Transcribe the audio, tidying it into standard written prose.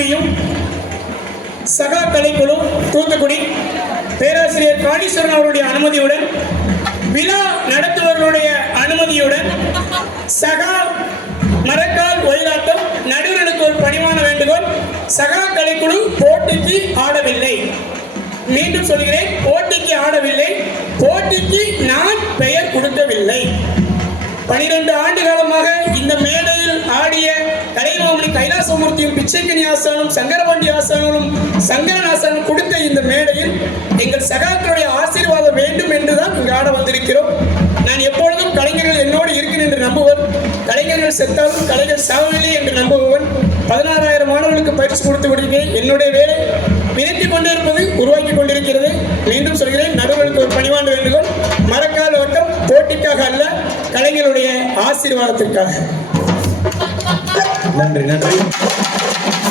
கல்வியும் சகா கலைக்குழு தூத்துக்குடி பேராசிரியர் காளீஸ்வரன் அவருடைய அனுமதியுடன் விழா நடத்துவர்களுடைய அனுமதியுடன் சகா மரக்கால் ஒயிலாட்டம் நடுவர்களுக்கு ஒரு பணிவான வேண்டுகோள். சகா கலைக்குழு போட்டிக்கு ஆடவில்லை. மீண்டும் சொல்கிறேன், போட்டிக்கு ஆடவில்லை. போட்டிக்கு நான் பெயர் கொடுக்கவில்லை. 12 ஆண்டு காலமாக இந்த மேடையில் ஆடிய கலைமாமணி கைலாசமூர்த்தியும் பிச்சைக்கனி ஆசானும் சங்கரபாண்டி ஆசானும் சங்கரன் ஆசானும் கொடுத்த இந்த மேடையில் எங்கள் சகாக்களுடைய ஆசீர்வாதம் வேண்டும் என்றுதான் இங்கு ஆட வந்திருக்கிறோம். நான் எப்பொழுதும் கலைஞர்கள் என்னோடு இருக்கிறேன் என்று நம்புவன். கலைஞர்கள் செத்தாலும் கலைஞர் சாகவில்லை என்று நம்புவன். 16,000 மாணவர்களுக்கு பயிற்சி கொடுத்து விடுகிறேன். என்னுடைய வேலை விதைத்துக் கொண்டிருப்பது உருவாக்கி கொண்டிருக்கிறது. மீண்டும் சொல்கிறேன், நடுவர்களுக்கு ஒரு பணிவான வேண்டுகோள். மரக்கால் ஓட்டம் போட்டிக்காக அல்ல, கலைஞருடைய ஆசீர்வாதத்திற்காக. நன்றி.